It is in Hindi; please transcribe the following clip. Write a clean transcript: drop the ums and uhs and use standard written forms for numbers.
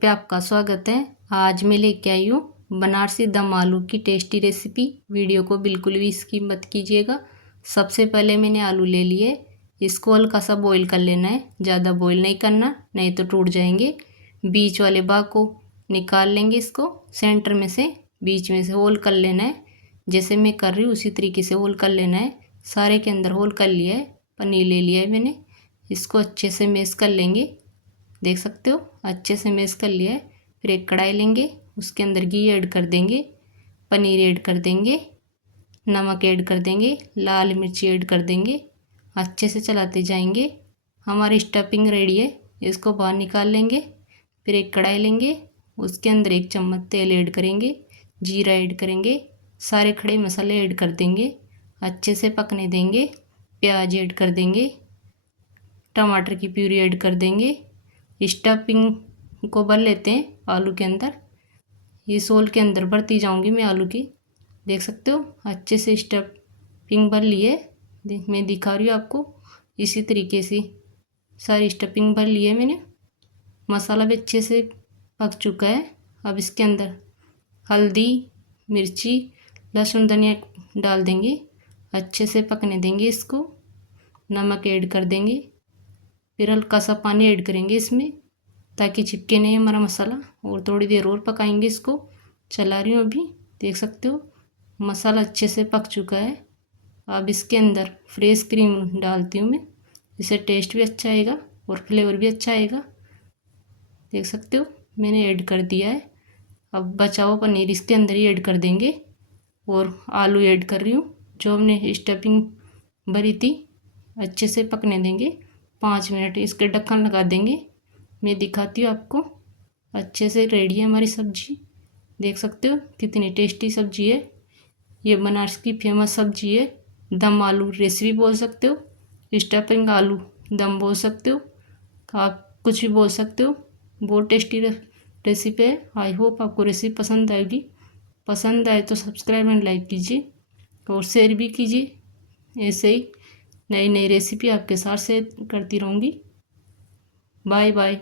पे आपका स्वागत है। आज मैं लेके आई हूँ बनारसी दम आलू की टेस्टी रेसिपी। वीडियो को बिल्कुल भी स्किप मत कीजिएगा। सबसे पहले मैंने आलू ले लिए, इसको हल्का सा बॉईल कर लेना है, ज़्यादा बॉईल नहीं करना नहीं तो टूट जाएंगे। बीच वाले भाग को निकाल लेंगे, इसको सेंटर में से बीच में से होल कर लेना है। जैसे मैं कर रही हूँ उसी तरीके से होल कर लेना है। सारे के अंदर होल कर लिया है। पनीर ले लिया है मैंने, इसको अच्छे से मैश कर लेंगे। देख सकते हो अच्छे से मैश कर लिया है। फिर एक कढ़ाई लेंगे, उसके अंदर घी ऐड कर देंगे, पनीर ऐड कर देंगे, नमक ऐड कर देंगे, लाल मिर्ची ऐड कर देंगे। अच्छे से चलाते जाएंगे। हमारी स्टफिंग रेडी है, इसको बाहर निकाल लेंगे। फिर एक कढ़ाई लेंगे, उसके अंदर 1 चम्मच तेल ऐड करेंगे, जीरा ऐड करेंगे, सारे खड़े मसाले ऐड कर देंगे, अच्छे से पकने देंगे। प्याज ऐड कर देंगे, टमाटर की प्यूरी ऐड कर देंगे। स्टफिंग को भर लेते हैं आलू के अंदर। ये सोल के अंदर भरती जाऊंगी मैं आलू की। देख सकते हो अच्छे से स्टफिंग भर ली है। मैं दिखा रही हूँ आपको, इसी तरीके से सारी स्टफिंग भर ली है मैंने। मसाला भी अच्छे से पक चुका है। अब इसके अंदर हल्दी, मिर्ची, लहसुन, धनिया डाल देंगे, अच्छे से पकने देंगे इसको। नमक ऐड कर देंगे, फिर हल्का सा पानी ऐड करेंगे इसमें ताकि चिपके नहीं हमारा मसाला। और थोड़ी देर और पकाएंगे इसको। चला रही हूँ अभी, देख सकते हो मसाला अच्छे से पक चुका है। अब इसके अंदर फ्रेश क्रीम डालती हूँ मैं, इससे टेस्ट भी अच्छा आएगा और फ्लेवर भी अच्छा आएगा। देख सकते हो मैंने ऐड कर दिया है। अब बचा हुआ पनीर इसके अंदर ही ऐड कर देंगे और आलू ऐड कर रही हूँ जो हमने स्टफिंग भरी थी। अच्छे से पकने देंगे 5 मिनट, इसके ढक्कन लगा देंगे। मैं दिखाती हूँ आपको। अच्छे से रेडी है हमारी सब्जी। देख सकते हो कितनी टेस्टी सब्जी है। ये बनारस की फेमस सब्जी है। दम आलू रेसिपी बोल सकते हो, स्टफिंग आलू दम बोल सकते हो, आप कुछ भी बोल सकते हो। बहुत टेस्टी रेसिपी है। आई होप आपको रेसिपी पसंद आएगी। पसंद आए तो सब्सक्राइब एंड लाइक कीजिए और शेयर भी कीजिए। ऐसे ही नई नई रेसिपी आपके साथ शेयर करती रहूँगी। Bye bye.